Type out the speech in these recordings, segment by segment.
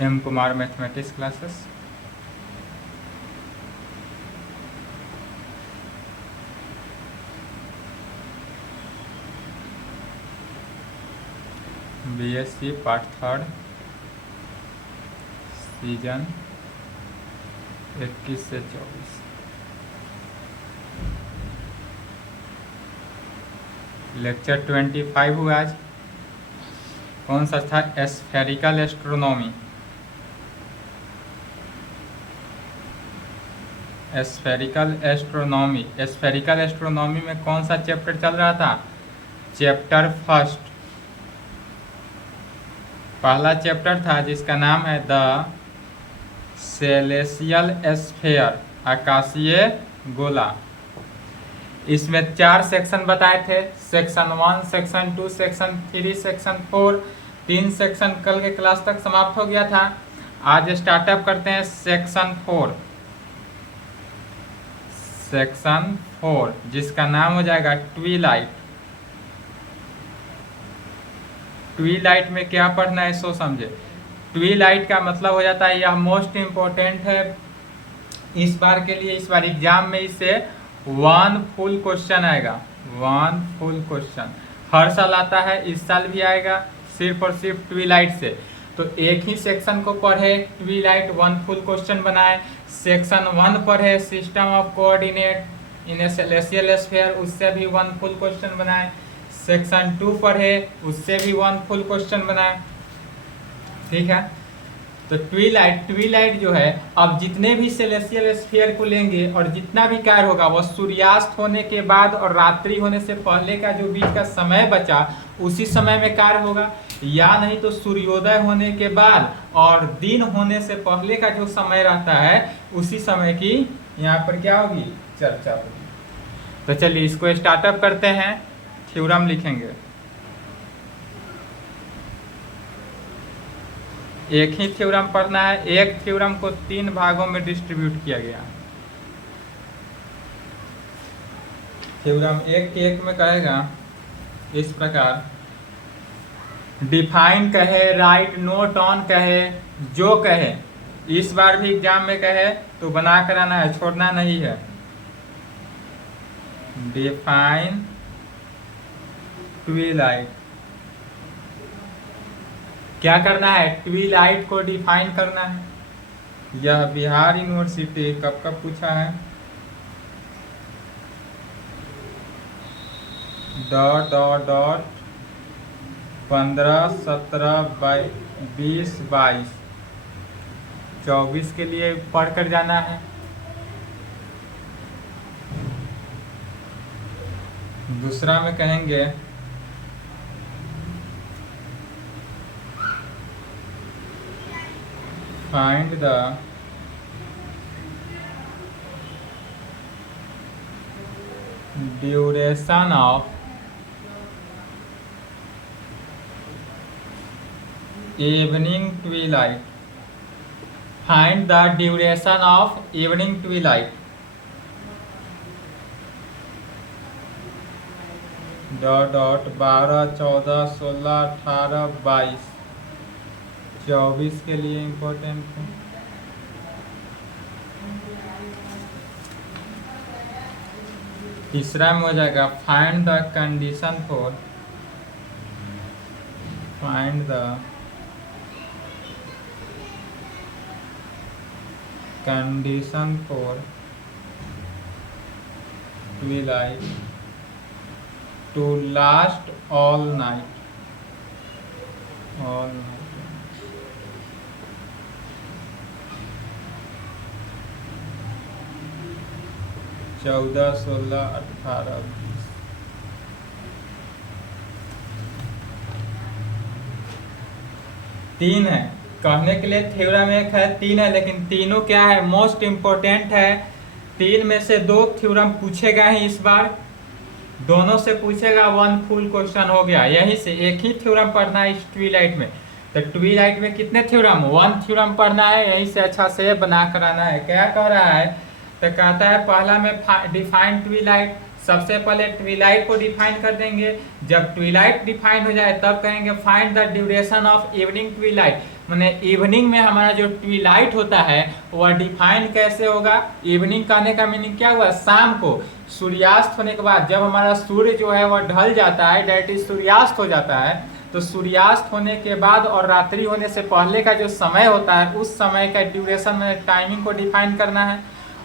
M Kumar mathematics classes. BSc part 3 session 21 से 24। Lecture 25 हुआ आज। कौन सा था? Spherical astronomy. Spherical astronomy. Spherical astronomy में कौन सा चैप्टर चल रहा था? Chapter first. पहला चैप्टर था जिसका नाम है द सेलेसियल स्फेयर, आकाशीय गोला। इसमें 4 सेक्शन बताए थे, section 1, section 2, section 3, section 4। 3 section कल के क्लास तक समाप्त हो गया था। आज स्टार्टअप करते हैं सेक्शन 4। सेक्शन 4 जिसका नाम हो जाएगा ट्विलाइट। ट्विलाइट में क्या पढ़ना है सो समझे। ट्विलाइट का मतलब हो जाता है, यह मोस्ट इम्पोर्टेंट है इस बार के लिए। इस बार एग्जाम में इससे 1 फुल क्वेश्चन आएगा। 1 फुल क्वेश्चन हर साल आता है, इस साल भी आएगा, सिर्फ और सिर्फ ट्विलाइट से। तो एक ही सेक्शन को पढ़े, ट्विलाइट 1 फुल क्वेश्चन बनाए। सेक्शन 1 पढ़े system of coordinate in A celestial sphere, उससे भी 1 फुल क्वेश्चन बनाए। सेक्शन 2 पढ़े, उससे भी 1 फुल क्वेश्चन बनाए। ठीक है, तो ट्विलाइट जो है, अब जितने भी सेलेसियल स्फीयर को लेंगे और जितना भी कार्य होगा वह सूर्यास्त होने के बाद और रात्रि होने से पहले का जो बीच का समय बचा उसी समय में कार्य होगा, या नहीं तो सूर्योदय होने के बाद और दिन होने से पहले का जो समय रहता है उसी समय की यहाँ पर क्या होगी, चर्चा होगी। तो चलिए इसको स्टार्टअप करते हैं। थ्योरम लिखेंगे। एक ही थ्योरम पढ़ना है। एक थ्योरम को 3 भागों में डिस्ट्रीब्यूट किया गया। थ्योरम 1 के 1 में कहेगा इस प्रकार, डिफाइन कहे, राइट, नोट ऑन कहे, जो कहे, इस बार भी एग्जाम में कहे तो बना कर आना है, छोड़ना नहीं है। Define Twilight. क्या करना है? ट्विलाइट को डिफाइन करना है। यह बिहार यूनिवर्सिटी कब कब पूछा है? डॉट 15, 17, 20, 22, 24 के लिए पढ़ कर जाना है। दूसरा में कहेंगे find the duration of evening Twilight. Find the duration of evening Twilight. Dot 12, 14, 16, 18, 22, 24 के लिए इम्पोर्टेंट है। तीसरा में हो जाएगा find the condition for, find the condition for twilight to last all night. 14, 16, 18, 20। तीन है कहने के लिए, थ्योरम एक है, 3 है, लेकिन तीनों क्या है, मोस्ट इम्पोर्टेंट है। 3 में से 2 थ्योरम पूछेगा ही इस बार, दोनों से पूछेगा, 1 फुल क्वेश्चन हो गया। यहीं से एक ही थ्योरम पढ़ना है इस ट्विलाइट में। तो ट्विलाइट में कितने थ्योरम? 1 थ्योरम पढ़ना है, यहीं से अच्छा से बना कर आना है। क्या कह रहा है? तो कहता है पहला में डिफाइन ट्विलाइट। सबसे पहले ट्विलाइट को डिफाइन कर देंगे। जब ट्विलाइट डिफाइन हो जाए तब कहेंगे find the duration of evening Twilight. मैंने इवनिंग में हमारा जो ट्विलाइट होता है वह डिफाइन कैसे होगा। इवनिंग कहने का मीनिंग क्या हुआ, शाम को सूर्यास्त होने के बाद जब हमारा सूर्य जो है वह ढल जाता है, डेट इज सूर्यास्त हो जाता है, तो सूर्यास्त होने के बाद और रात्रि होने से पहले का जो समय होता है उस समय का ड्यूरेशन में टाइमिंग को डिफाइन करना है।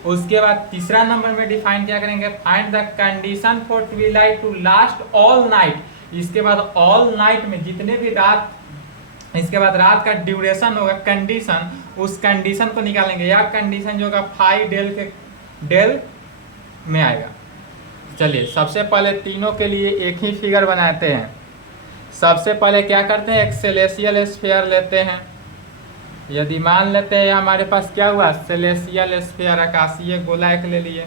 उसके बाद तीसरा नंबर में डिफाइन क्या करेंगे, find the condition for twilight to last all night. इसके बाद ऑल नाइट में जितने भी रात, इसके बाद रात का ड्यूरेशन होगा कंडीशन, उस कंडीशन को निकालेंगे। या कंडीशन जो होगा फाइव डेल में आएगा। चलिए सबसे पहले तीनों के लिए एक ही फिगर बनाते हैं। सबसे पहले क्या करते हैं, एक सेलेसियल स्फीयर लेते हैं। यदि मान लेते हैं हमारे पास क्या हुआ, सेलेसियल स्फीयर आकाशीय गोला एक ले लिए।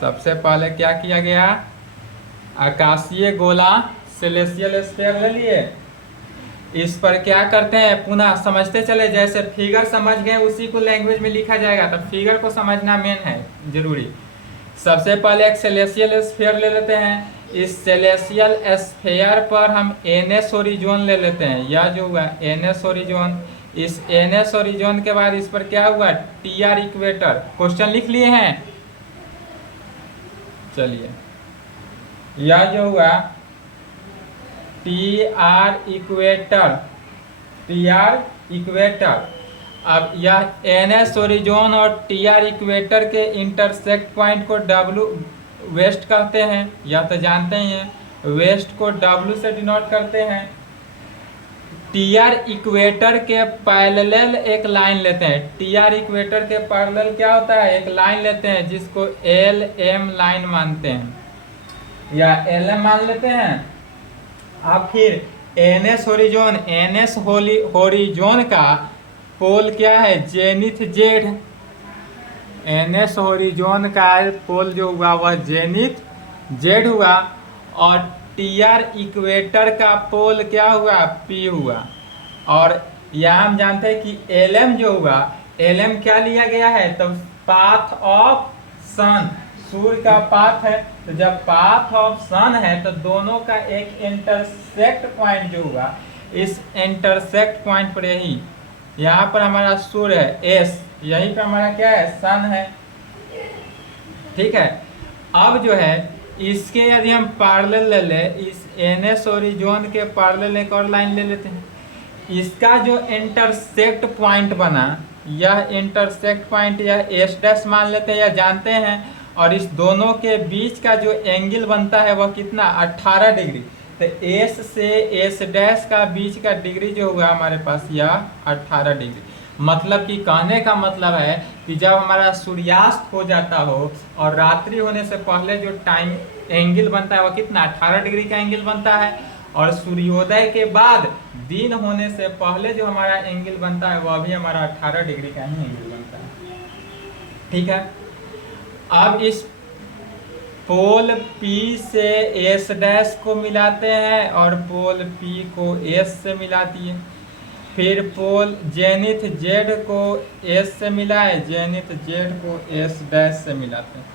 सबसे पहले क्या किया गया, आकाशीय गोला सेलेसियल स्फीयर ले लिए। इस पर क्या करते हैं, पुनः समझते चले, जैसे फिगर समझ गए उसी को लैंग्वेज में लिखा जाएगा, तो फिगर को समझना मेन है जरूरी। सबसे पहले एक सेलेसियल स्फीयर ले लेते हैं। इस सेलेसियल स्फीयर पर हम एनएस ओरिजोन ले लेते हैं। यह जो हुआ एनएस ओरिजोन, इस एनएस ओरिजोन के बाद इस पर क्या हुआ, टीआर इक्वेटर। क्वेश्चन लिख लिए हैं। चलिए यह जो हुआ टीआर इक्वेटर, टीआर इक्वेटर। अब यह एनएस ओरिजोन और टीआर इक्वेटर के इंटरसेक्ट पॉइंट को डब्ल्यू वेस्ट कहते हैं, या तो जानते ही हैं। वेस्ट को डब्ल्यू से डिनोट करते हैं। टीआर इक्वेटर के पैरेलल एक लाइन लेते हैं। टीआर इक्वेटर के पैरेलल क्या होता है, एक लाइन लेते हैं जिसको एल एम लाइन मानते हैं, या एल एम मान लेते हैं। अब फिर एनएस होरिजोन, एनएस होरिजोन का पोल क्या है, जेनिथ जेड। एनएस होरिजोन का पोल जो हुआ वह जेनिथ जेड हुआ, और टीआर इक्वेटर का पोल क्या हुआ, पी हुआ। और यहाँ हम जानते हैं कि एलएम जो हुआ, एलएम क्या लिया गया है, तो पाथ ऑफ सन, सूर्य का पाथ है, तो जब पाथ ऑफ सन है तो दोनों का एक इंटरसेक्ट पॉइंट जो हुआ, इस इंटरसेक्ट पॉइंट पर यही, यहाँ पर हमारा सूर्य है एस, यहीं पर हमारा क्या है, सन है। ठीक है। अब जो है इसके यदि हम पैरेलल ले ले, इस एनएस ओरिजोन के पैरेलल एक और लाइन ले लेते हैं। इसका जो इंटरसेक्ट पॉइंट बना, यह इंटरसेक्ट पॉइंट यह एस डैश मान लेते हैं या जानते हैं, और इस दोनों के बीच का जो एंगल बनता है वह कितना, 18 डिग्री। तो एस से एस डैश का बीच का डिग्री जो हुआ हमारे पास यह 18 डिग्री। मतलब कि कहने का मतलब है कि जब हमारा सूर्यास्त हो जाता हो और रात्रि होने से पहले जो टाइम एंगल बनता है वह कितना, 18 डिग्री का एंगल बनता है, और सूर्योदय के बाद दिन होने से पहले जो हमारा एंगल बनता है वह भी हमारा 18 डिग्री का ही एंगल बनता है। ठीक है। अब इस पोल P से S डैश को मिलाते हैं और पोल P को S से मिलाती है। फिर पोल जेनिथ Z को S से मिलाए, जेनिथ Z को S डैश से मिलाते हैं।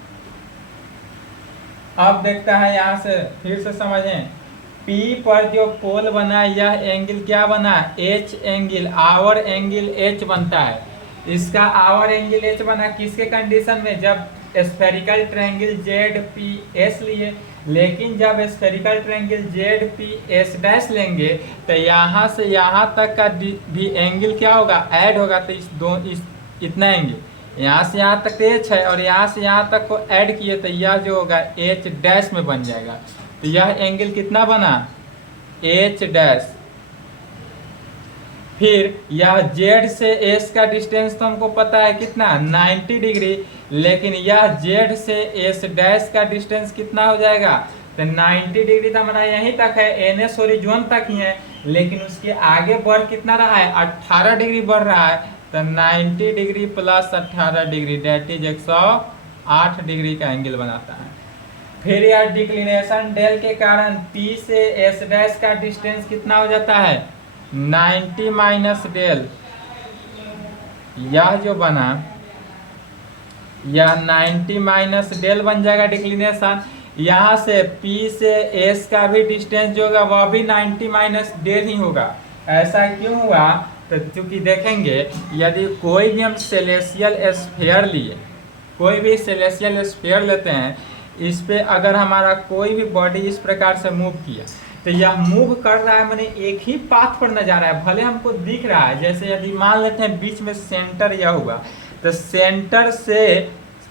अब देखता है यहाँ से, फिर से समझें, P पर जो पोल बना यह एंगल क्या बना, H angle, hour angle H बनता है। इसका आवर एंगल H बना किसके कंडीशन में, जब स्फेरिकल ट्रायंगल ZPS लिए। लेकिन जब स्फेरिकल ट्रायंगल ZPS डैश लेंगे तो यहाँ से यहाँ तक का भी एंगल क्या होगा, ऐड होगा। तो इस इतना एंगल यहाँ से यहाँ तक H है और यहाँ से यहाँ तक को ऐड किए तो यह जो होगा H डैश में बन जाएगा। तो यह एंगल कितना बना, H डैश। फिर यह Z से S का डिस्टेंस तो हमको पता है कितना, 90 डिग्री। लेकिन यह Z से S डैश का डिस्टेंस कितना हो जाएगा, तो 90 डिग्री तो हमारा यहीं तक है, एनएस ओरिजोन तक ही है। लेकिन उसके आगे बढ़ कितना रहा है, 18 डिग्री बढ़ रहा है। तो 90 degree plus 18 degree date is 108 degree का एंगल बनाता है। फिर यह डिक्लिनेशन डेल के कारण P से S डैश का डिस्टेंस कितना हो जाता है, 90 माइनस डेल। यह जो बना यह 90 माइनस डेल बन जाएगा डिक्लिनेशन। यहाँ से P से S का भी डिस्टेंस जो होगा वह भी 90 माइनस डेल ही होगा। ऐसा क्यों हुआ? तो चूंकि देखेंगे, यदि कोई भी हम सेलेसियल स्फीयर लिए, कोई भी सेलेसियल स्फीयर लेते हैं, इस पे अगर हमारा कोई भी बॉडी इस प्रकार से मूव किया, तो यह मूव कर रहा है मैंने एक ही पाथ पर न जा रहा है, भले हमको दिख रहा है। जैसे यदि मान लेते हैं बीच में सेंटर यह हुआ, तो सेंटर से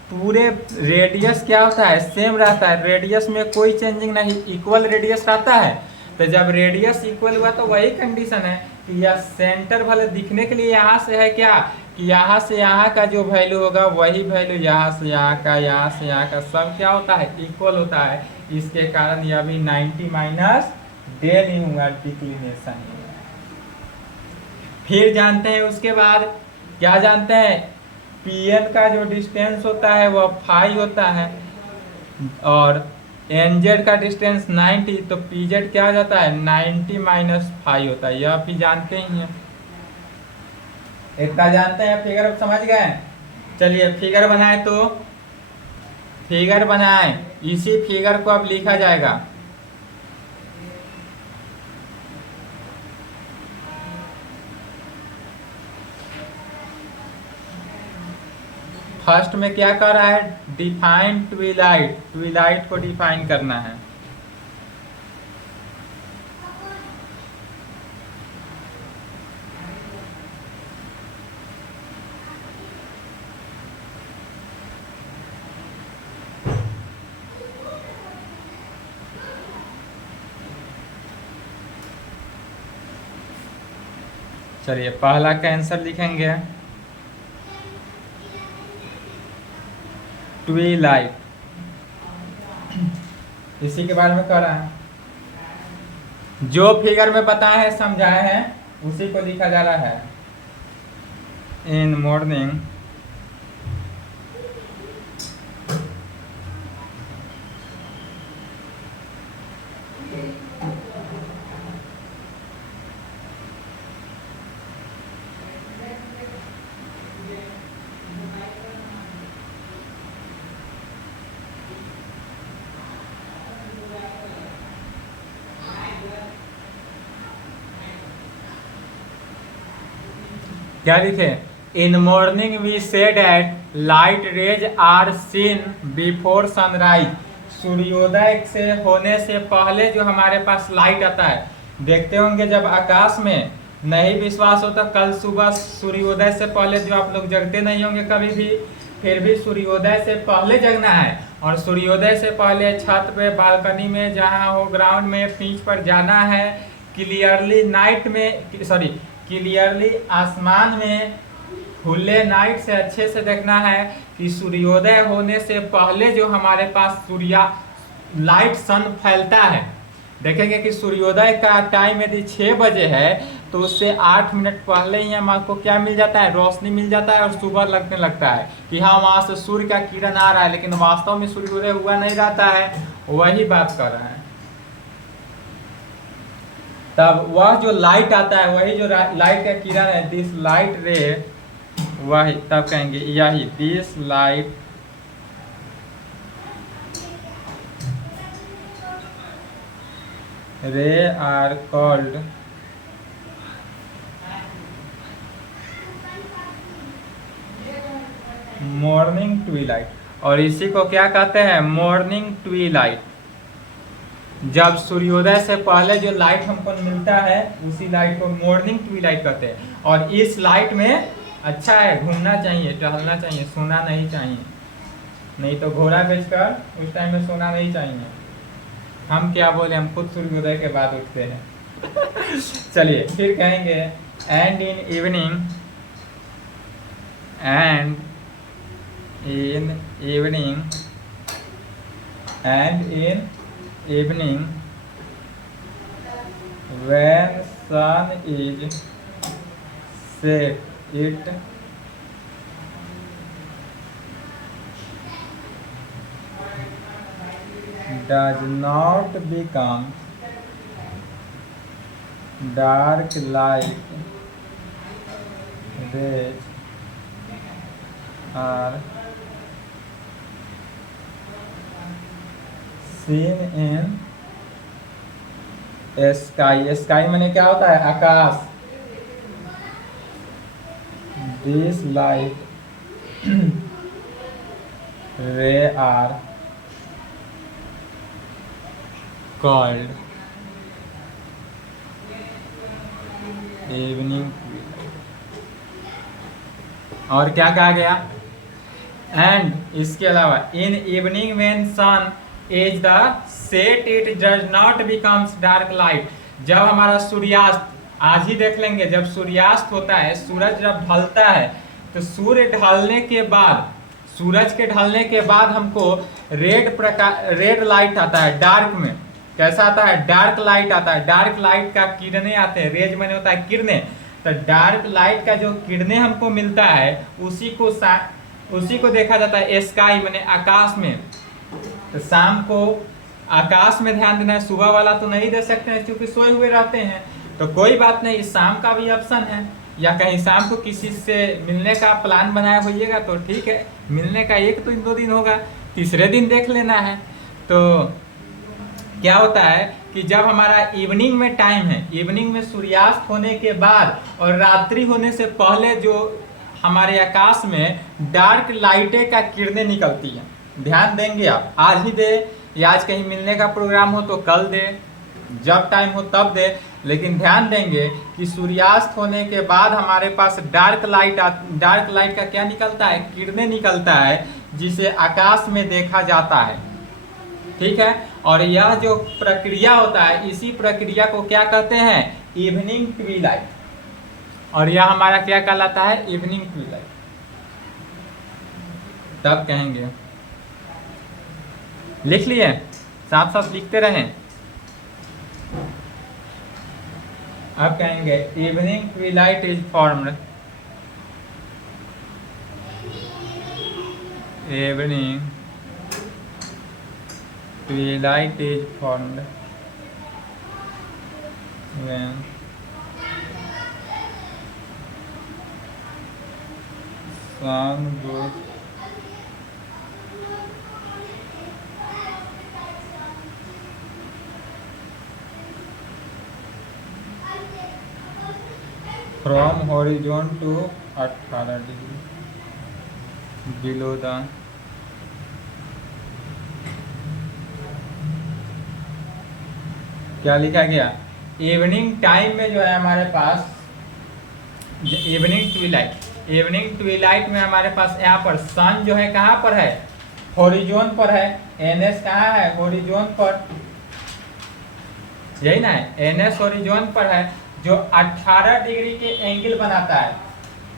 पूरे रेडियस क्या होता है? सेम रहता है, रेडियस में कोई चेंजिंग नहीं, इक्वल रेडियस रहता है। तो जब रेडियस इक्वल हुआ तो वही कंडीशन है कि यह सेंटर भले दिखने के लिए यहाँ से है क्या, कि यहाँ से यहाँ का जो वैल्यू होगा वही वैल्यू यहाँ से यहाँ का, यहाँ से यहाँ का सब क्या होता है? इक्वल होता है। इसके कारण यह भी 90 माइनस डेल ही हुआ, डिक्लिनेशन ही हुआ। फिर जानते हैं उसके बाद क्या जानते हैं? पीएन का जो डिस्टेंस होता है वह फाई होता है, और एनजेड का डिस्टेंस 90, तो पीजेड क्या हो जाता है? 90 माइनस फाई होता है। यह भी जानते ही हैं, इतना जानते हैं। फिगर अब समझ गए? चलिए फिगर बनाए, तो फिगर बनाए, इसी फिगर को अब लिखा जाएगा। फर्स्ट में क्या कर रहा है? डिफाइन ट्विलाइट, ट्विलाइट को डिफाइन करना है। चलिए पहला का आंसर लिखेंगे, ट्विलाइट, इसी के बारे में कह रहा है। जो फिगर में बताए हैं, समझाए हैं, उसी को लिखा जा रहा है। इन मॉर्निंग क्या लिखे? In morning we said at light rays are seen before sunrise. सूर्योदय से होने से पहले जो हमारे पास लाइट आता है, देखते होंगे जब आकाश में नहीं विश्वास होता, कल सुबह सूर्योदय से पहले जो आप लोग जगते नहीं होंगे कभी भी, फिर भी सूर्योदय से पहले जगना है। और सूर्योदय से पहले छत पे, बालकनी में, जहाँ हो, ग्राउंड में, पिच पर जाना है। क्लियरली नाइट में, सॉरी, क्लियरली आसमान में खुले नाइट से अच्छे से देखना है कि सूर्योदय होने से पहले जो हमारे पास सूर्या लाइट सन फैलता है। देखेंगे कि सूर्योदय का टाइम यदि 6 बजे है, तो उससे 8 मिनट पहले ही हमको क्या मिल जाता है? रोशनी मिल जाता है, और सुबह लगने लगता है कि हाँ वहाँ से सूर्य का किरण आ रहा है, लेकिन वास्तव में सूर्योदय हुआ नहीं रहता है। वही बात कर रहे हैं। तब वह जो लाइट आता है, वही जो लाइट का किरण है, दिस लाइट रे, वही तब कहेंगे यही, this light ray are called morning twilight. और इसी को क्या कहते हैं? Morning twilight. जब सूर्योदय से पहले जो लाइट हमको मिलता है, उसी लाइट को मॉर्निंग ट्विलाइट कहते हैं। और इस लाइट में अच्छा है, घूमना चाहिए, टहलना चाहिए, सोना नहीं चाहिए, नहीं तो घोड़ा बेचकर उस टाइम में सोना नहीं चाहिए। हम क्या बोले, हम खुद सूर्योदय के बाद उठते हैं। चलिए फिर कहेंगे, and in evening, and in evening, and in evening when sun is set, it does not become dark. Light rays are seen in sky, sky माने क्या होता है? आकाश। This light ray are called evening. और क्या कहा गया? And इसके अलावा in evening when sun is the set it does not becomes dark light. जब हमारा सूर्यास्त, आज ही देख लेंगे, जब सूर्यास्त होता है, सूरज जब ढलता है, तो सूर्य ढलने के बाद, सूरज के ढलने के बाद हमको रेड लाइट आता है डार्क में। कैसा आता है? डार्क लाइट आता है। डार्क लाइट का किरणें आते हैं, रेज मैंने होता है किरणें। तो डार्क लाइट का जो किरणें हमको मिलता है उसी को देखा जाता है स्काई माने आकाश में। तो शाम को आकाश में ध्यान देना है, सुबह वाला तो नहीं दे सकते हैं क्योंकि सोए हुए रहते हैं। तो कोई बात नहीं, शाम का भी ऑप्शन है, या कहीं शाम को किसी से मिलने का प्लान बनाया होइएगा तो ठीक है, मिलने का 1 दिन होगा, तीसरे दिन देख लेना है। तो क्या होता है कि जब हमारा इवनिंग में टाइम है, इवनिंग में सूर्यास्त होने के बाद और रात्रि होने से पहले जो हमारे आकाश में डार्क लाइटें का किरणें निकलती हैं, ध्यान देंगे आप, आज ही दे या आज कहीं मिलने का प्रोग्राम हो तो कल दे, जब टाइम हो तब दे, लेकिन ध्यान देंगे कि सूर्यास्त होने के बाद हमारे पास डार्क लाइट का क्या निकलता है? किरणें निकलता है, जिसे आकाश में देखा जाता है। ठीक है, और यह जो प्रक्रिया होता है, इसी प्रक्रिया को क्या कहते हैं? Evening twilight. और यह हमारा क्या कहलाता है? Evening Twilight. तब कहेंगे, लिख लिए, साथ साथ लिखते रहें। अब कहेंगे evening twilight is formed, evening twilight is formed when sun goes from horizon to 18 degree below the क्या लिखा गया? इवनिंग टाइम में जो है हमारे पास इवनिंग ट्विलाइट में हमारे पास यहाँ पर सन जो है कहाँ पर है? हॉरिजॉन पर है। एनएस कहाँ है? हॉरिजॉन पर, यही ना है, एनएस हॉरिजॉन पर है, जो 18 डिग्री के एंगल बनाता है।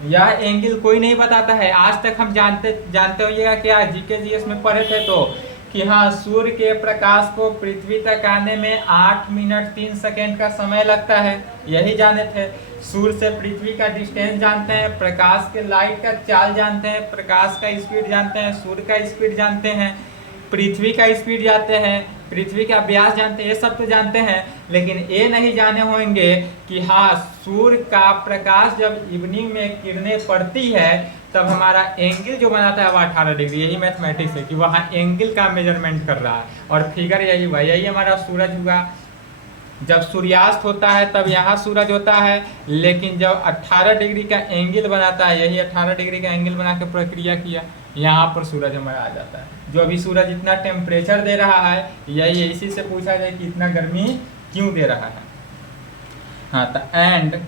यह एंगल कोई नहीं बताता है। आज तक हम जानते होइएगा क्या, जीके जीएस में पढ़े थे तो, कि हाँ, सूर्य के प्रकाश को पृथ्वी तक आने में 8 मिनट 3 सेकेंड का समय लगता है, यही जाने थे। सूर्य से पृथ्वी का डिस्टेंस जानते हैं, प्रकाश के लाइट का चाल जानते हैं, प्रकाश का स्पीड जानते हैं, सूर्य का स्पीड जानते हैं, पृथ्वी का स्पीड जानते हैं, पृथ्वी का व्यास जानते हैं, ये सब तो जानते हैं। लेकिन ये नहीं जाने होंगे कि हाँ, सूर्य का प्रकाश जब इवनिंग में किरणें पड़ती है तब हमारा एंगल जो बनाता है वो 18 डिग्री, यही मैथमेटिक्स है कि वहाँ एंगल का मेजरमेंट कर रहा है। और फिगर यही हुआ, यही हमारा सूरज हुआ। जब सूर्यास्त होता है तब यहाँ सूरज होता है, लेकिन जब 18 डिग्री का एंगल बनाता है, यही 18 डिग्री का एंगल बना के प्रक्रिया किया, यहाँ पर सूरज हमारा आ जाता है। जो अभी सूरज इतना टेम्परेचर दे रहा है, यही इसी से पूछा जाए कि इतना गर्मी क्यों दे रहा है। हाँ, तो एंड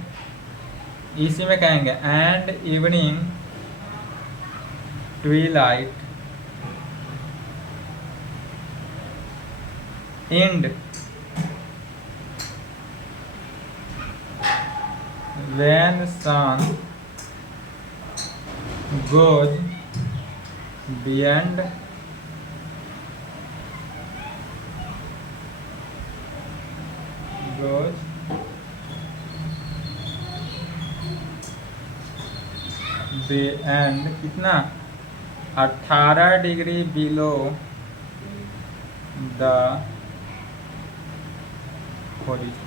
इसी में कहेंगे and evening Twilight and when sun goes beyond कितना 18 डिग्री बिलो द होरिजोन।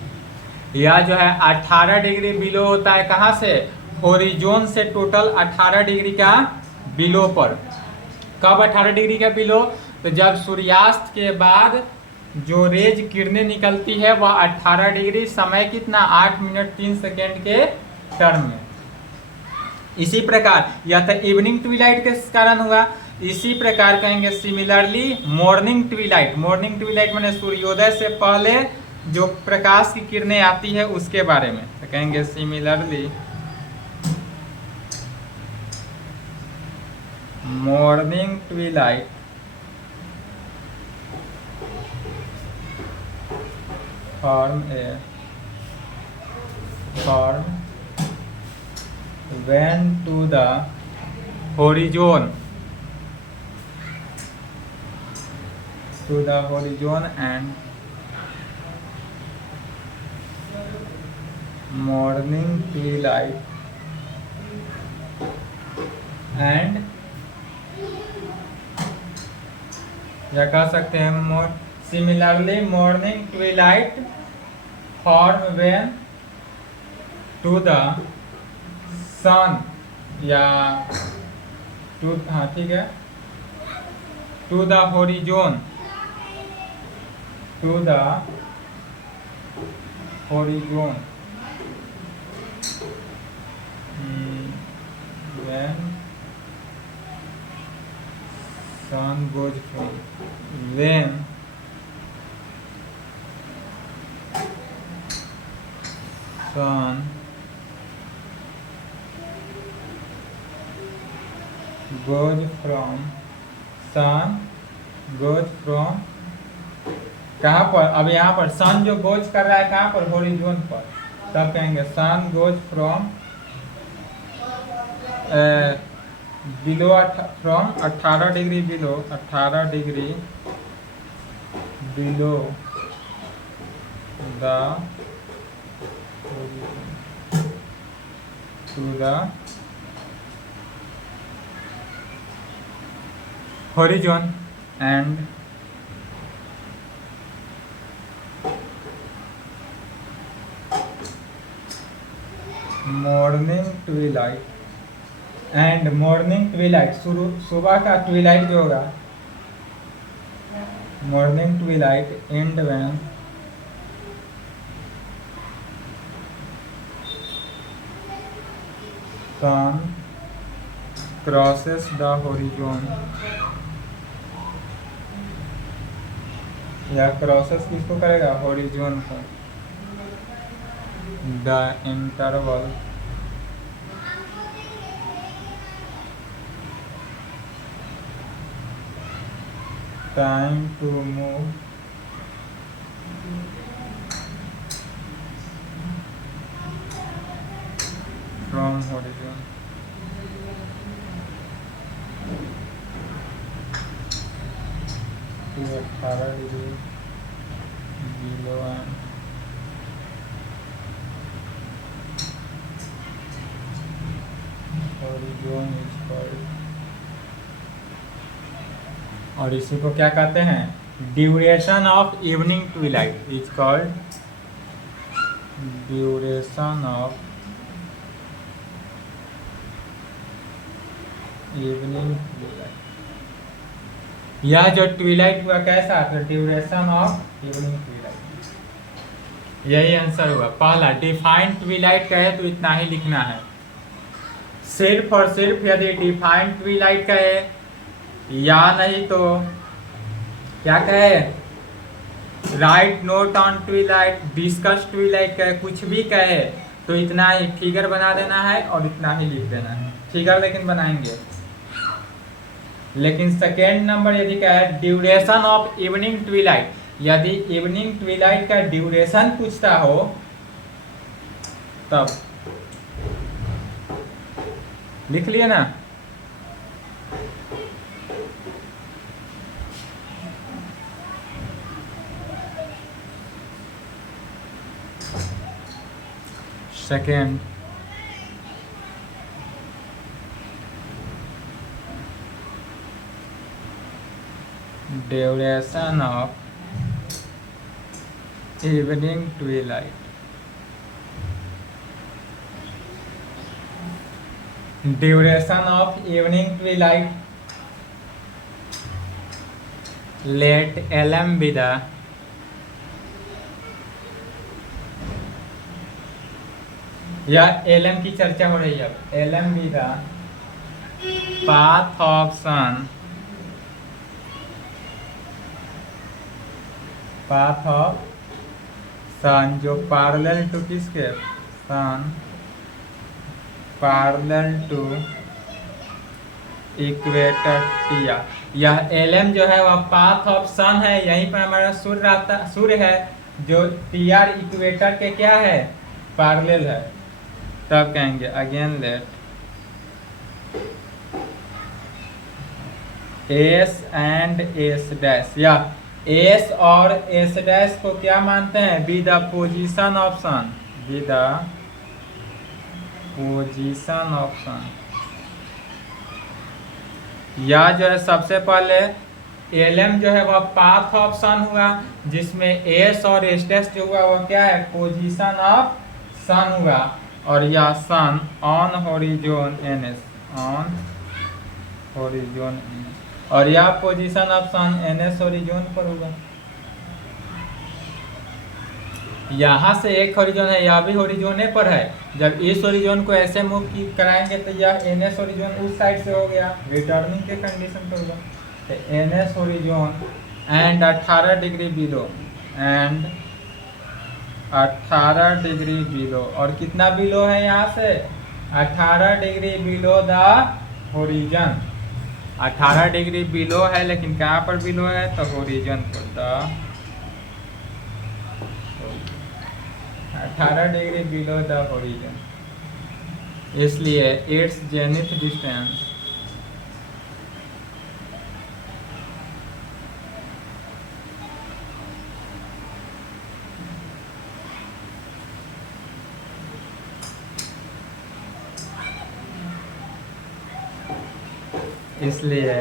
यह जो है 18 डिग्री बिलो होता है, कहाँ से? होरिजोन से टोटल 18 डिग्री का बिलो पर। कब 18 डिग्री का बिलो? तो जब सूर्यास्त के बाद जो रेज किरणें निकलती है वह 18 डिग्री, समय कितना 8 मिनट 3 सेकेंड के टर्म में। इसी प्रकार यह था इवनिंग ट्विलाइट के कारण हुआ। इसी प्रकार कहेंगे similarly morning Twilight. Morning Twilight माने सूर्योदय से पहले जो प्रकाश की किरणें आती है उसके बारे में, तो कहेंगे similarly morning Twilight form when to the horizon and morning twilight and या कह सकते हैं similarly morning twilight form when to the sun या टू, हाँ ठीक है, to the horizon when sun goes from when sun goes from कहाँ पर, अब यहाँ पर सन जो गोज कर रहा है कहाँ पर, होरिजोन पर, तब कहेंगे sun goes from below from 18 degree below the to the horizon and morning twilight सुबह का ट्विलाइट जो होगा, morning twilight and when sun crosses the horizon, या क्रॉसेस किसको करेगा, होरिजोन को, the interval time to move from horizon to 18 degree below and horizon is called, और इसी को क्या कहते हैं, duration of evening twilight is called duration of evening Twilight. यह जो ट्विलाइट हुआ कैसा, तो ड्यूरेशन ऑफ इवनिंग ट्विलाइट। यही आंसर हुआ पहला। डिफाइंड ट्विलाइट कहे तो इतना ही लिखना है, सिर्फ और सिर्फ यदि डिफाइंड ट्विलाइट कहे, या नहीं तो क्या कहे, right note on Twilight, discuss Twilight कहे, कुछ भी कहे तो इतना ही फिगर बना देना है और इतना ही लिख देना है। फिगर लेकिन बनाएंगे, लेकिन सेकेंड नंबर यदि क्या है, ड्यूरेशन ऑफ इवनिंग ट्विलाइट, यदि इवनिंग ट्विलाइट का ड्यूरेशन पूछता हो तब लिख लिए ना। Second, duration of evening Twilight, duration of evening Twilight, let LM be the या LM की चर्चा हो रही है। अब LM be the path of sun, path of sun जो पैरेलल टू किसके, सन पैरेलल टू इक्वेटर टिया। यह LM जो है वह पाथ ऑफ सन है, यहीं पर हमारा सूर्य रहता, सूर्य है जो TR इक्वेटर के क्या है, पैरेलल है। तब कहेंगे again let S and S dash, या S और S डैश को क्या मानते हैं, be the position of sun, be the position of sun. या जो है सबसे पहले LM जो है वह पाथ ऑफ सन हुआ, जिसमें S और S डैश जो हुआ वह क्या है, पोजीशन ऑफ सन हुआ। और यह sun on horizon NS, on horizon NS, और यह position of sun NS horizon पर होगा। यहाँ से एक होरिजोन है, यह भी होरिजोने पर है। जब इस होरिजोन को ऐसे मूव कराएंगे तो यह NS होरिजोन उस साइड से हो गया, रिटर्निंग के कंडीशन पर होगा। तो NS horizon and 18 degree below, and 18 degree below, और कितना बिलो है यहाँ से, 18 degree below the horizon. 18 degree below है, लेकिन कहाँ पर बिलो है, तो होरिजन पर, 18 डिग्री बिलो द होरिजन, इसलिए इट्स जेनिथ डिस्टेंस इसलिए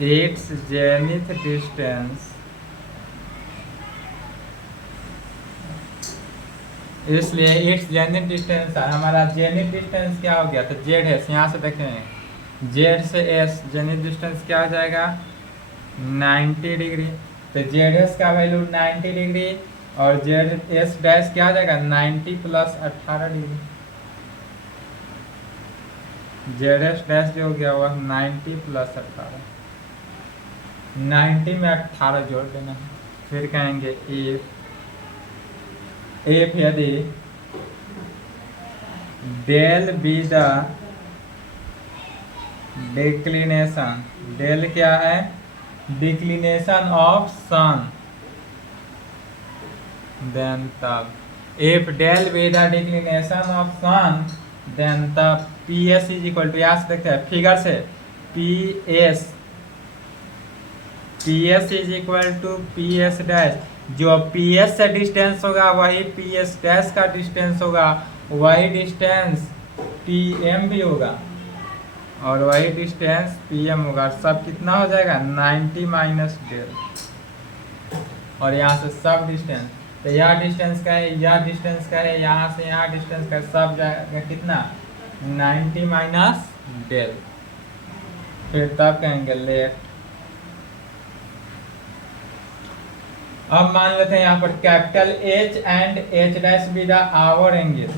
इट्स जेनिथ डिस्टेंस, इसलिए इट्स जेनिथ डिस्टेंस, हमारा जेनिथ डिस्टेंस क्या हो गया, तो जेड है, यहाँ से देखें जेड से एस, जेनिथ डिस्टेंस क्या हो जाएगा, 90 डिग्री। तो जेड एस का वैल्यू 90 डिग्री, और जेड एस डैश क्या हो जाएगा, 90 plus 18 degree. Z S dash जो हो गया वह 90 प्लस 18, 90 में 18 जोड़ देना है। फिर कहेंगे इफ यदि del be the declination, del क्या है, डिक्लिनेशन ऑफ सन, देन तब if del be the declination of sun, then तब PS इज इक्वल टू, यहाँ से देखते हैं फिगर से, PS is equal to PS dash, जो PS से डिस्टेंस होगा वही PS डैश का डिस्टेंस होगा, वही डिस्टेंस PM भी होगा, और वही डिस्टेंस PM होगा। सब कितना हो जाएगा, 90 माइनस डेल, और यहाँ से सब डिस्टेंस, तो यह डिस्टेंस का है, यह डिस्टेंस का है, यहाँ से यहाँ डिस्टेंस का, सब जाएगा कितना, 90 माइनस डेल। फिर तब कहेंगे लेट, अब मान लेते हैं यहाँ पर capital H and H dash be the hour angle,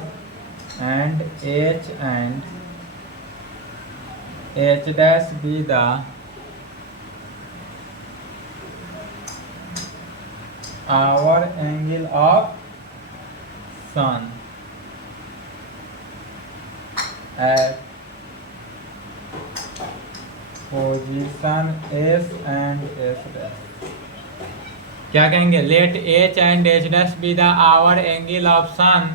and H and H dash be the hour angle of sun at position S and S dash. क्या कहेंगे, let H and H dash be the hour angle of sun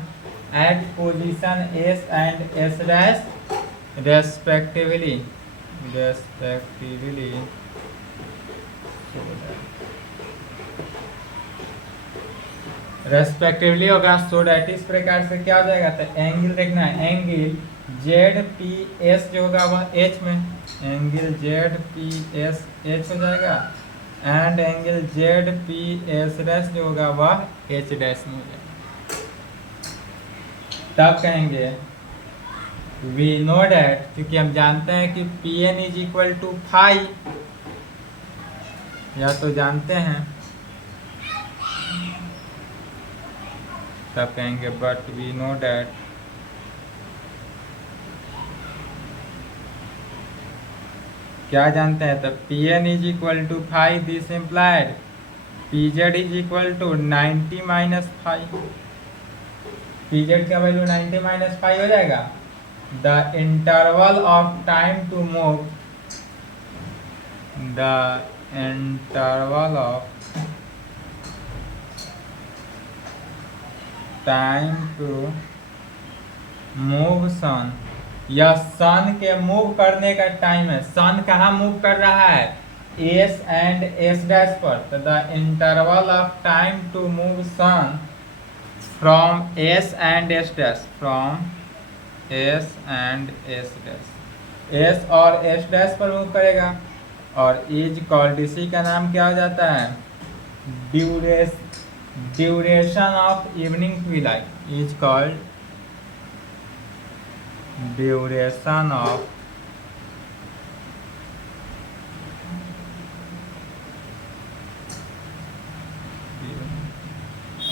at position S and S dash respectively, respectively होगा। So that इस प्रकार से क्या हो जाएगा, तो एंगल देखना है, एंगल ZPS जो होगा वह H में, एंगल ZPS H हो जाएगा, एंड एंगल ZPS डैश जो होगा वह H डैश में हो जाएगा। तब कहेंगे वी नो डैट, क्योंकि हम जानते हैं कि PN is equal to phi, या तो जानते हैं तब कहेंगे बट वी नो डैट क्या जानते हैं, तब P N is equal to 5, this implied P Z is equal to 90 - 5। P Z का वैल्यू 90 - 5 हो जाएगा। The interval of time to move, the interval of time to move sun, यह sun के move करने का टाइम है। सन कहाँ move कर रहा है, एस एंड एस डैश पर। तो the interval of time to move sun from S and S dash, from S and S dash, S और एस डैश पर मूव करेगा। और इज कॉल्ड, इसी का नाम क्या हो जाता है, duration of evening twilight, is called duration of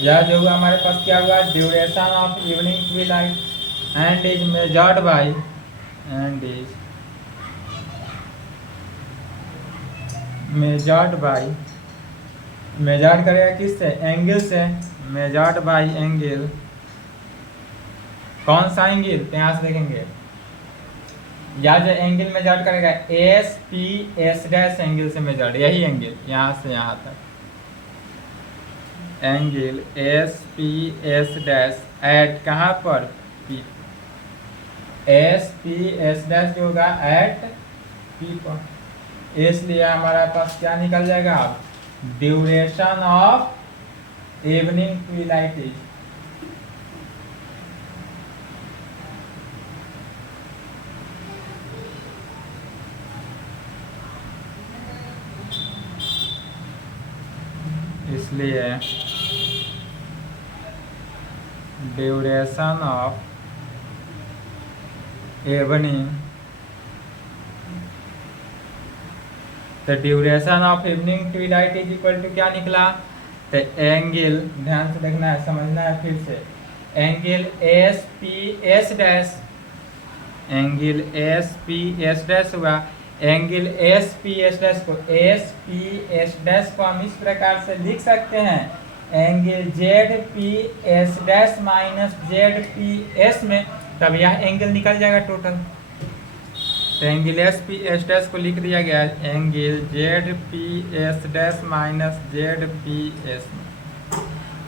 यह जो हुआ हमारे पास क्या हुआ, duration of evening Twilight and is measured by, and is measured by, measured करेगा किससे, एंगल से, मेजर्ड बाय एंगल। कौन सा एंगल, यहाँ से देखेंगे, या जो एंगल मेजर्ड करेगा S P S dash angle से मेजर्ड, यही एंगल यहाँ से यहाँ तक, angle S P S dash at कहाँ पर, P, S P S dash जो होगा एट पी पर। इसलिए हमारा पास क्या निकल जाएगा, duration of evening twilight is, इसलिए ड्यूरेशन ऑफ इवनिंग, तो duration of evening twilight is equal to क्या निकला, तो एंगल, ध्यान से देखना है, समझना है फिर से, angle S P S dash, angle S P S dash हुआ, angle S P S dash को, एस पी एस डैश को हम इस प्रकार से लिख सकते हैं, angle Z P S dash minus Z P S में, तब यह एंगल निकल जाएगा टोटल। तो angle S P S dash को लिख दिया गया है angle Z P S dash minus Z P S में,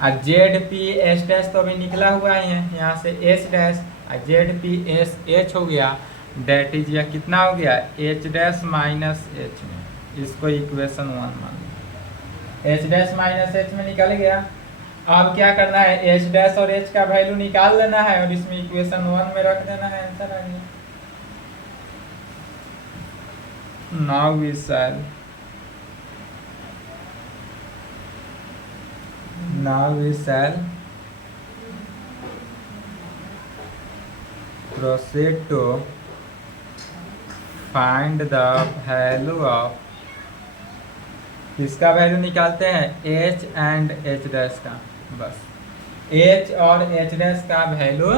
और जेड पी एस डैश तो अभी निकला हुआ ही है, यहाँ से एस डैश, और जेड पी एस एच हो गया, डेट इज यह कितना हो गया, एच डैश माइनस एच में, इसको इक्वेशन 1 मान लो, एच डैश माइनस एच में निकल गया। अब क्या करना है, एच डैश और एच का वैल्यू निकाल लेना है और इसमें इक्वेशन 1 में रख देना है, आंसर आ गया। Now we shall proceed to find the value of, किसका वैल्यू निकालते हैं, एच एंड एच डैश का, बस एच और एच डैश का वैल्यू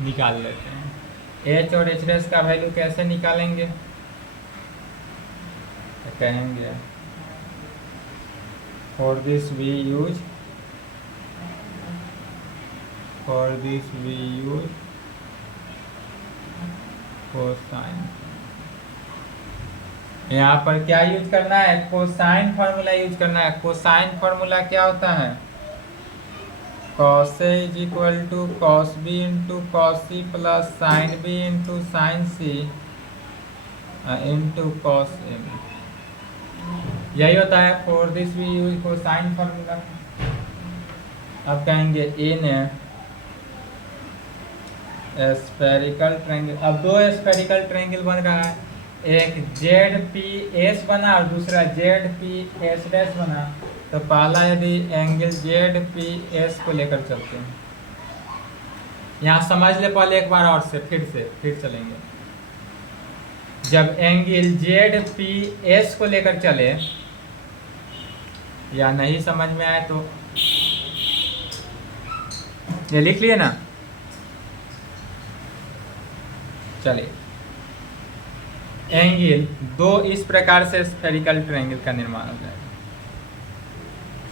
निकाल लेते हैं। एच और एच डैश का वैल्यू कैसे निकालेंगे, कहेंगे for this we use cosine, यहाँ पर क्या यूज करना है, कोसाइन फार्मूला यूज करना है। कोसाइन फार्मूला क्या होता है, cos A is equal to cos B into cos C plus sine B into sine C into cos A, यही होता है for this we use cosine formula. अब कहेंगे इन स्फेरिकल ट्रायंगल, अब दो स्फेरिकल ट्रायंगल बन रहा है, एक जेड पी एस बना और दूसरा जेड पी एस डैश बना। तो पहला यदि एंगल जेड पी एस को लेकर चलते हैं, यहाँ समझ ले पहले एक बार और से फिर चलेंगे। जब एंगल जेड पी एस को लेकर चले, या नहीं समझ में आए तो ये लिख लिए ना। चलिए, एंगल दो इस प्रकार से स्फेरिकल ट्रायंगल का निर्माण हो जाएगा।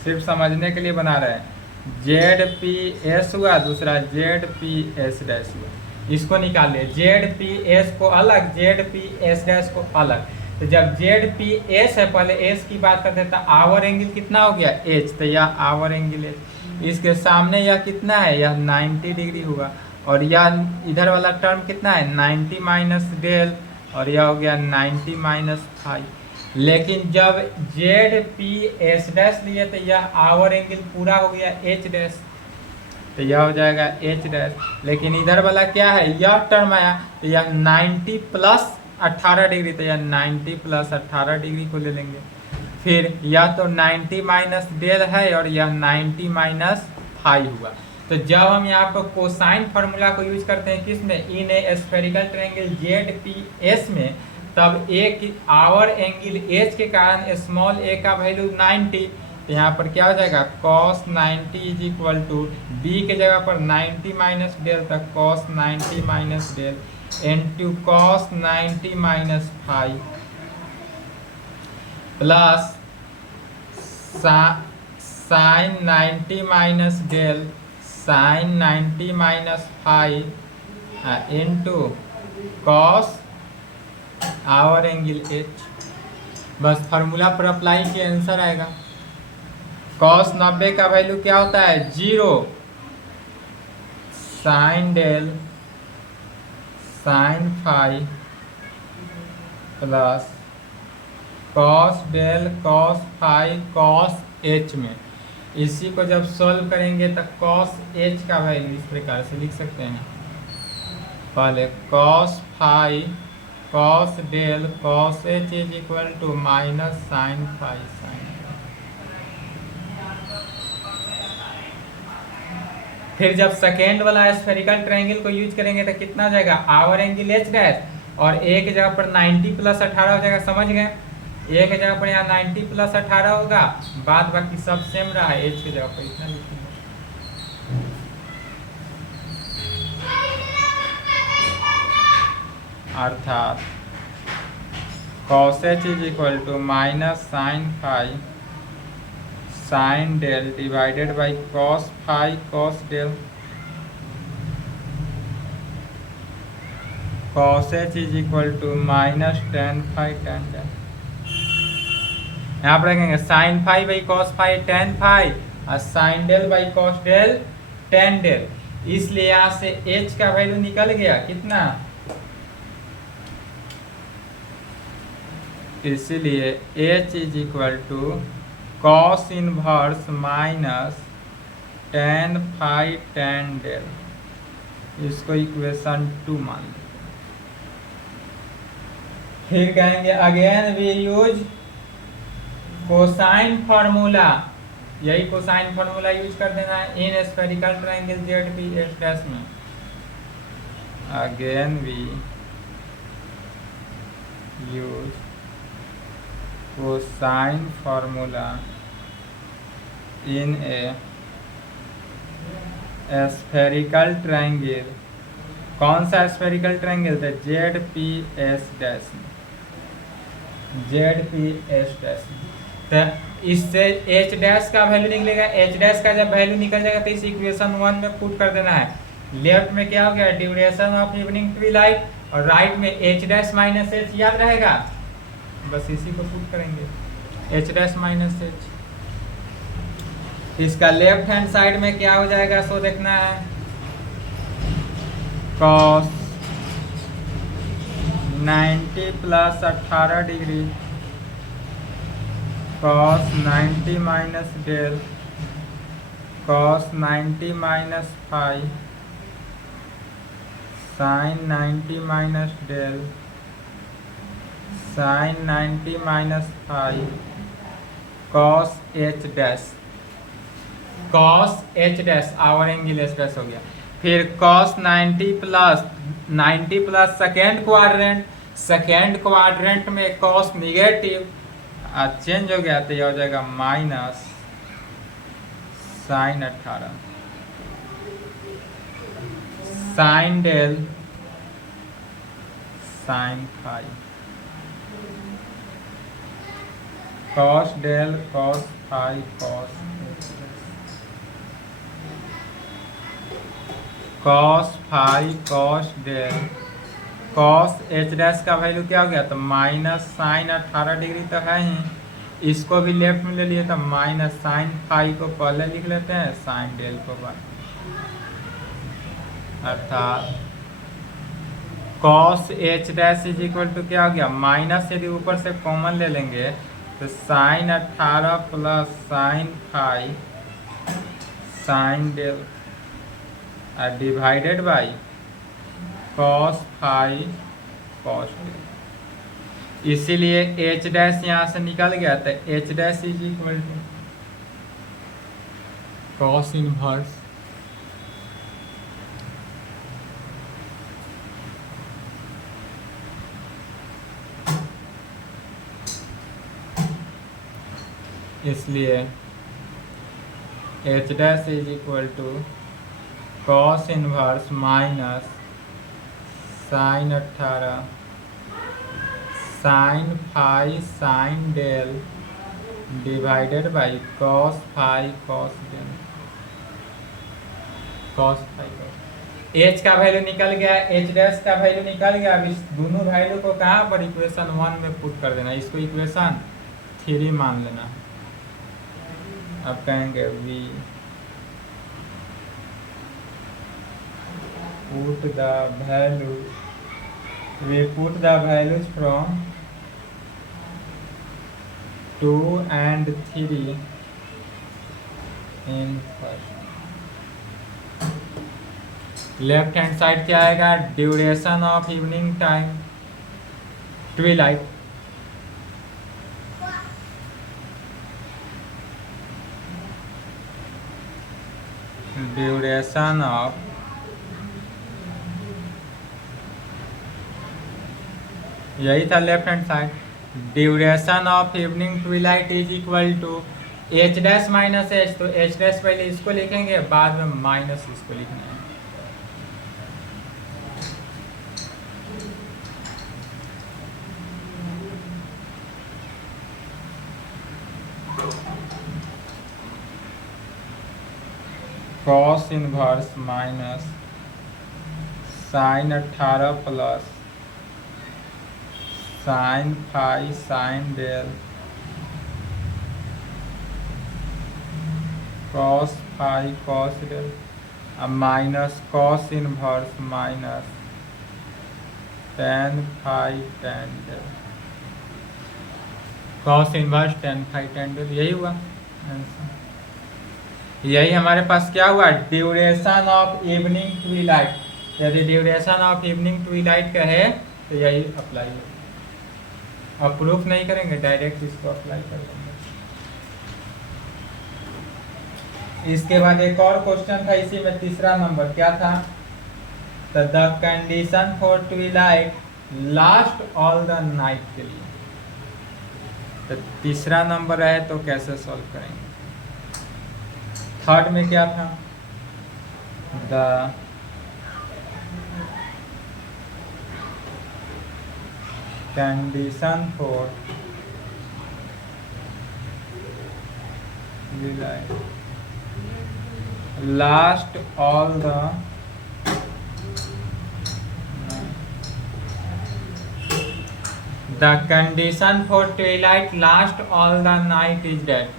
सिर्फ समझने के लिए बना रहे हैं। जेड पी एस हुआ, दूसरा जेड पी एस डैश हुआ। इसको निकालिए, जेड पी एस को अलग, जेड पी एस डैश को अलग। तो जब जेड पी एस है, पहले एस की बात करते हैं, तो आवर एंगल कितना हो गया एच, तो यह आवर एंगल एच। इसके सामने यह कितना है, यह 90 डिग्री हुआ। और यह इधर वाला टर्म कितना है 90 माइनस डेल, और यह हो गया 90 माइनस फाइव। लेकिन जब जेड पी एस डैश लिए तो यह आवर एंगल पूरा हो गया एच डैश, तो यह हो जाएगा एच डैश। लेकिन इधर वाला क्या है, यह टर्म आया, तो यह 90 प्लस 18 डिग्री, तो यह 90 प्लस 18 डिग्री को ले लेंगे। फिर यह तो 90 माइनस डेल है, और यह 90 माइनस फाइव हुआ। तो जब हम यहाँ पर कोसाइन फार्मूला को यूज करते हैं किसमें, in a spherical triangle Z P S में, तब ए की आवर एंगल एच के कारण स्मॉल ए का वैल्यू 90, तो यहाँ पर क्या हो जाएगा cos 90 is equal to B के जगह पर 90 माइनस डेल, तक cos 90 minus del into cos 90 minus five plus sine 90 minus del sine 90 minus five into cos hour angle H. बस फार्मूला पर अप्लाई किया आंसर आएगा। कॉस 90 का वैल्यू क्या होता है 0, sine del sine five plus cos del cos five cos H में। इसी को जब सॉल्व करेंगे तो कॉस एच का वैल्यू इस प्रकार से लिख सकते हैं, पहले cos five cos del cos H is equal to minus sine five sine. फिर जब सेकेंड वाला स्फेरिकल ट्रायंगल को यूज करेंगे तो कितना हो जाएगा आवर एंगल एच डैश, और ए के जगह पर 90 प्लस 18 हो जाएगा, समझ गए। ए के जगह पर यहाँ 90 प्लस 18 होगा, बाद बाकी सब सेम रहा है, एच के जगह पर इतना लिखेंगे। अर्थात cos h is equal to minus sine five sine del divided by cos five cos del. cos h is equal to minus tan five tan del. यहाँ पर रखेंगे sine five by cos five tan five और sine del by cos del tan del. इसलिए यहाँ से h का value निकल गया कितना, इसलिए h is equal to cos inverse minus tan five tan del. इसको इक्वेशन 2 मान लेते हैं। फिर कहेंगे again we use cosine formula, यही कोसाइन फार्मूला यूज कर देना है in spherical triangle Z P S dash में। Again we use cosine formula in a spherical triangle. कौन सा स्फेरिकल ट्रायंगल था Z P S dash, Z P S dash. तो इससे एच डैश का वैल्यू निकलेगा, एच डैश का जब वैल्यू निकल जाएगा तो इस इक्वेशन 1 में पुट कर देना है। लेफ्ट में क्या हो गया ड्यूरेशन ऑफ इवनिंग ट्विलाइट, और राइट में एच डैश माइनस एच याद रहेगा, बस इसी को पुट करेंगे एच डैश माइनस एच। इसका लेफ्ट हैंड साइड में क्या हो जाएगा सो देखना है, cos 90 plus 18 degree cos 90 minus del cos 90 minus five sine 90 minus del sine 90 minus five cos H dash, cos H dash hour angle H dash हो गया। फिर कॉस 90 प्लस सेकेंड क्वाड्रेंट में कॉस निगेटिव चेंज हो गया तो यह हो जाएगा minus sine 18। Sine del sine phi, cos del cos phi cos phi cos del cos H dash का वैल्यू क्या हो गया, तो माइनस साइन 18 डिग्री तो है ही, इसको भी लेफ्ट में ले लिए तो माइनस साइन फाई को पहले लिख लेते हैं, साइन डेल को बाद, अर्थात cos H dash is equal to क्या हो गया, माइनस यदि ऊपर से कॉमन ले लेंगे तो sine 18 plus sine phi sine del divided by cos phi cos del. इसीलिए एच डैश यहाँ से निकल गया तो H dash is equal to cos inverse इसलिए H dash is equal to cos inverse minus sine 18 sine phi sine del divided by cos phi cos del cos phi cos. H का value निकल गया, H dash का value निकल गया। अब इस दोनों वैल्यू को कहाँ पर इक्वेशन 1 में पुट कर देना, इसको इक्वेशन 3 मान लेना। अब कहेंगे we put the values from 2 and 3 in first। Left hand side क्या आएगा, duration of evening time twilight, duration of यही था left hand side, duration of evening twilight is equal to H dash minus H, तो H dash पहले इसको लिखेंगे बाद में माइनस इसको लिखना है। Cos inverse minus sine 18 plus sine phi sine del cos phi cos del, अब minus cos inverse minus tan phi tan del, cos inverse tan phi tan del, यही हुआ आंसर। यही हमारे पास क्या हुआ, ड्यूरेशन ऑफ इवनिंग ट्विलाइट। यदि duration of evening twilight का है तो यही अप्लाई होगा। अब प्रूफ नहीं करेंगे, डायरेक्ट इसको अप्लाई कर लेंगे। इसके बाद एक और क्वेश्चन था इसी में, तीसरा नंबर क्या था, the condition for Twilight last all the night के लिए। तो तीसरा नंबर है तो कैसे सॉल्व करेंगे। थर्ड में क्या था, the condition for last all the condition for twilight last all the night is that।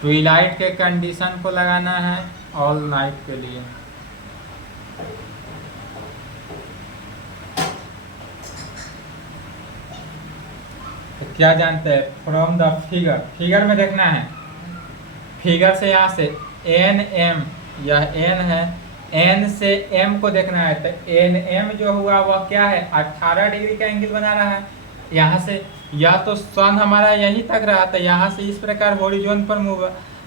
Twilight के कंडीशन को लगाना है ऑल नाइट के लिए। तो क्या जानते हैं, फ्रॉम द फिगर, फिगर में देखना है, फिगर से यहाँ से एन एम, यह एन है, एन से एम को देखना है। तो एन एम जो हुआ वह क्या है, 18 डिग्री का एंगल बना रहा है। यहाँ से या तो सन हमारा यहीं तक रहा, तो यहाँ से इस प्रकार हॉरिजॉन पर मूव,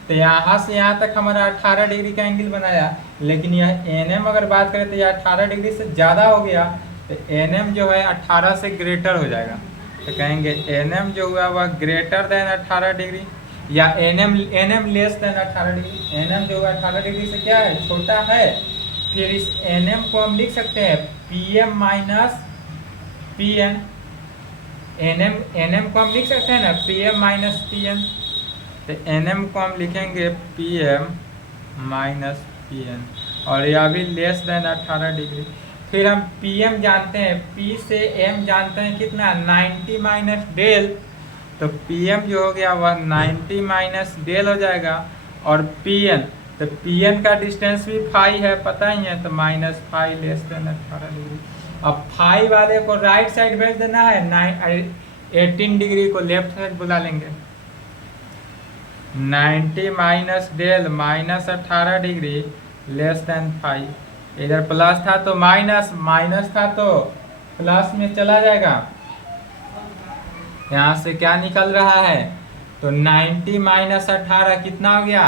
तो यहाँ से यहाँ तक हमारा 18 डिग्री का एंगल बनाया। लेकिन यह एन एम अगर बात करें तो यह 18 डिग्री से ज़्यादा हो गया, तो एन एम जो है 18 से ग्रेटर हो जाएगा। तो कहेंगे एन एम जो हुआ वह ग्रेटर देन 18 डिग्री, या एन एम लेस देन 18 डिग्री। एन एम जो हुआ 18 डिग्री से क्या है, छोटा है। फिर इस एन को हम लिख सकते हैं PM माइनस PN। एन को हम लिख सकते हैं ना PM माइनस PN, तो एन को हम लिखेंगे PM माइनस PN, और यह भी लेस देन 18 डिग्री। फिर हम PM जानते हैं, P से M जानते हैं कितना 90 माइनस डेल, तो PM जो हो गया वह 90 माइनस डेल हो जाएगा। और PN, तो PN का डिस्टेंस भी फाई है, पता ही है, तो माइनस फाई लेस देन 18 डिग्री। अब फाई वाले को राइट साइड भेज देना है, 18 डिग्री को लेफ्ट साइड बुला लेंगे। 90 minus del minus 18 degree less than phi, इधर प्लस था तो माइनस, माइनस था तो प्लस में चला जाएगा। यहाँ से क्या निकल रहा है, तो 90 माइनस 18 कितना हो गया,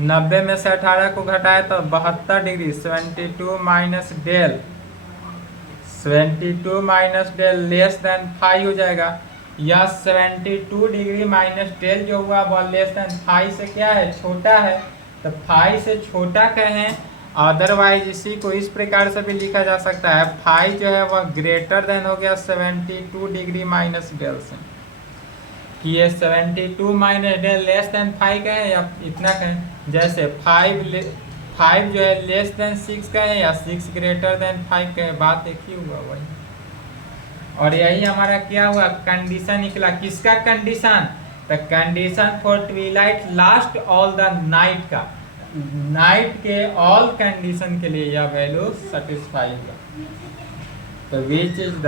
90 में से 18 को घटाए तो 72 degree. 72 minus del, 72 minus del less than phi हो जाएगा। यह 72 डिग्री माइनस डेल जो हुआ वह लेस देन फाई से क्या है, छोटा है, तो फाई से छोटा कहें। अदरवाइज इसी को इस प्रकार से भी लिखा जा सकता है, फाई जो है वह ग्रेटर देन हो गया 72 डिग्री माइनस डेल से, कि ये 72 minus del less than phi का है या इतना कहें। जैसे 5 जो है लेस देन 6 का है या 6 ग्रेटर देन 5 का है, बात एक ही हुआ वही। और यही हमारा क्या हुआ, कंडीशन निकला। किसका condition, the condition for Twilight last all the night का, नाइट के ऑल कंडीशन के लिए यह वैल्यू सेटिस्फाई हुआ। तो विच इज द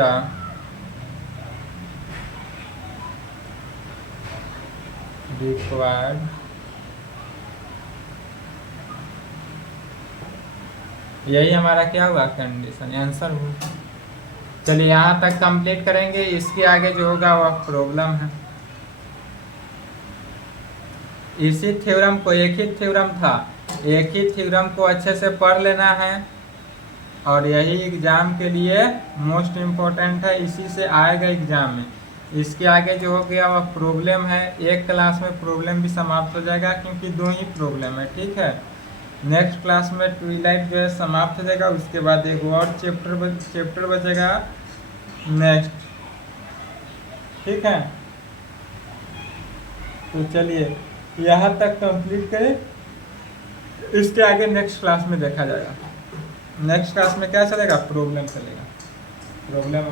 रिक्वायर्ड, यही हमारा क्या हुआ, कंडीशन, आंसर हुआ। चलिए यहाँ तक कंप्लीट करेंगे, इसके आगे जो होगा वह प्रॉब्लम है। इसी थ्योरम को, एक ही थ्योरम था, एक ही थ्योरम को अच्छे से पढ़ लेना है, और यही एग्जाम के लिए मोस्ट इम्पोर्टेंट है, इसी से आएगा एग्जाम में। इसके आगे जो हो गया वह प्रॉब्लम है, एक क्लास में प्रॉब्लम भी समाप्त हो जाएगा, क्योंकि 2 ही प्रॉब्लम है, ठीक है। नेक्स्ट क्लास में ट्विलाइट जो है समाप्त हो जाएगा, उसके बाद एक और चैप्टर बचेगा नेक्स्ट, ठीक है। तो चलिए यहाँ तक कंप्लीट करें, इसके आगे नेक्स्ट क्लास में देखा जाएगा। नेक्स्ट क्लास में क्या चलेगा, प्रॉब्लम चलेगा, प्रॉब्लम।